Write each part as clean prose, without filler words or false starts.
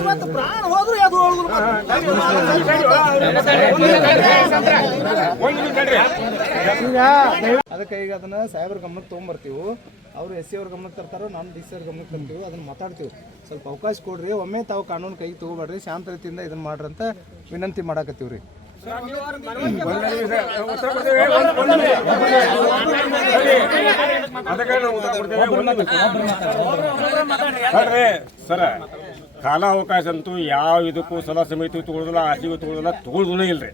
ಇವತ್ತು ಪ್ರಾಣ ಹೋದ್ರು ಅದು ಅದಕ್ಕೆ ಈಗ ಅದನ್ನ ಸಾಹೇಬ್ರ ಗಮನಕ್ಕೆ ತೊಗೊಂಬರ್ತೀವಿ. ಅವರು ಎಸ್ ಸಿ ಅವ್ರ ಗಮನಕ್ಕೆ ತರ್ತಾರೋ, ನಾನು ಡಿ ಸಿ ಅವ್ರ ಗಮನಕ್ಕೆ ತರ್ತೀವಿ. ಅದನ್ನ ಮಾತಾಡ್ತೀವಿ. ಸ್ವಲ್ಪ ಅವಕಾಶ ಕೊಡ್ರಿ. ಒಮ್ಮೆ ತಾವು ಕಾನೂನು ಕೈಗೆ ತಗೋಬೇಡ್ರಿ, ಶಾಂತ ರೀತಿಯಿಂದ ಇದನ್ನ ಮಾಡ್ರಿ ಅಂತ ವಿನಂತಿ ಮಾಡಾಕತ್ತೀವಿ ರೀ. ಸರ ಕಾಲಾವಕಾಶ ಅಂತೂ ಯಾವ ಇದಕ್ಕೂ ಸಲಹಾ ಸಮಿತಿ ತಗೊಳ್ಳೋದಿಲ್ಲ, ಆರ್ಜಿಗೂ ತಗೊಳ್ಳೋದಿಲ್ಲ, ತಗೊಳ್ಳೋದೇ ಇಲ್ರಿ.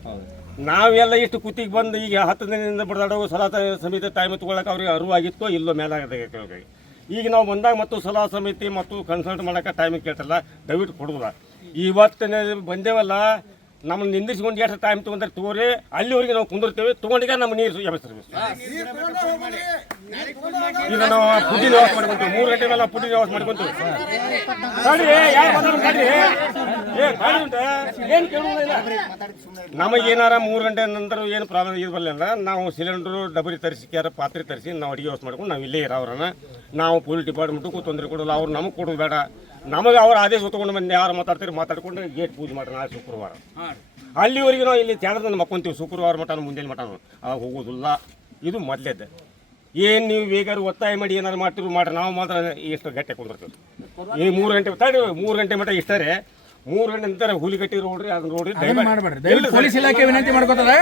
ನಾವೆಲ್ಲ ಇಷ್ಟು ಕೂತಿಗೆ ಬಂದು ಈಗ 10 ದಿನದಿಂದ ಬಡದಾಡೋ ಸಲಹಾ ಸಮಿತಿ ಟೈಮ್ ತಗೊಳಕ್ಕೆ ಅವ್ರಿಗೆ ಅರಿವಾಗಿತ್ತೋ ಇಲ್ಲೋ ಮೇಲಾಗದೆ. ಈಗ ನಾವು ಬಂದಾಗ ಮತ್ತು ಸಲಹಾ ಸಮಿತಿ ಮತ್ತು ಕನ್ಸಲ್ಟ್ ಮಾಡೋಕೆ ಟೈಮಿಗೆ ಕೇಳ್ತಾರಲ್ಲ, ದಯವಿಟ್ಟು ಕೊಡೋದಿಲ್ಲ. ಇವತ್ತಿನ ಬಂದೇವಲ್ಲ, ನಮ್ಮನ್ನು ನಿಂದಿಸ್ಕೊಂಡು ಎಷ್ಟು ಟೈಮ್ ತೊಗೊಂಡ್ರೆ ತಗೋರಿ, ಅಲ್ಲಿವರೆಗೆ ನಾವು ಕುಂದಿರ್ತೇವೆ. ತೊಗೊಂಡಿಗ ನಮ್ಮ ನೀರು ಎಬ್ಬಿಸ್ತೀವಿ. ಈಗ ನಾವು ಪುಡ್ಡಿನ ವ್ಯವಸ್ಥೆ ಮಾಡ್ಕೊಂತೀವಿ. 3 ಗಂಟೆ ಮೇಲೆ ಪುಡ್ಡಿನ ವ್ಯವಸ್ಥೆ ಮಾಡ್ಕೊಂತೀವಿ. ಏನು ಕೇಳುವುದಿಲ್ಲ. ನಮಗೇನಾರ 3 ಗಂಟೆ ನಂತರ ಏನು ಪ್ರಾಬ್ಲಮ್ ಇರಬಲ್ಲ ಅಂದ್ರೆ ನಾವು ಸಿಲಿಂಡ್ರು ಡಬರಿ ತರಿಸಿ ಪಾತ್ರೆ ತರಿಸಿ ನಾವು ಅಡುಗೆ ವ್ಯವಸ್ಥೆ ಮಾಡ್ಕೊಂಡು ನಾವು ಇಲ್ಲೇ ಇರೋರನ್ನ ನಾವು ಪೊಲೀಸ್ ಡಿಪಾರ್ಟ್ಮೆಂಟ್ಗೂ ತೊಂದರೆ ಕೊಡೋಲ್ಲ. ಅವ್ರು ನಮಗೆ ಕೊಡೋದು ಬೇಡ. ನಮಗೆ ಅವ್ರ ಆದೇಶ ತೊಗೊಂಡು ಬಂದು ಯಾರು ಮಾತಾಡ್ಕೊಂಡು ಗೇಟ್ ಪೂಜೆ ಮಾಡೋಣ ನಾಳೆ ಶುಕ್ರವಾರ. ಅಲ್ಲಿವರೆಗೆ ನಾವು ಇಲ್ಲಿ ತ್ಯಾಗದಿಂದ ಮಕ್ಕೊಂತೀವಿ. ಶುಕ್ರವಾರ ಮಟನು ಮುಂಜಾನೆ ಮಟನು ಹೋಗೋದಿಲ್ಲ. ಇದು ಮೊದಲೇದ್ದು. ಏನು ನೀವು ಬೇಗಾರು ಒತ್ತಾಯ ಮಾಡಿ ಏನಾರು ಮಾಡ್ರಿ, ನಾವು ಮಾತ್ರ ಎಷ್ಟು ಗಟ್ಟೆ ಕೊಂಡಿರ್ತೀವಿ. ಈ 3 ಗಂಟೆ 3 ಗಂಟೆ ಮಟ್ಟ ಇಷ್ಟೇ. 3 ಗಂಟೆ ನಂತರ ಹುಲಿಗಟ್ಟಿ ರೋಡ್ರಿ, ಅದನ್ನ ರೋಡ್ರಿ ಪೊಲೀಸ್ ಇಲಾಖೆ ವಿನಂತಿ ಮಾಡ್ಕೋತಾರೆ.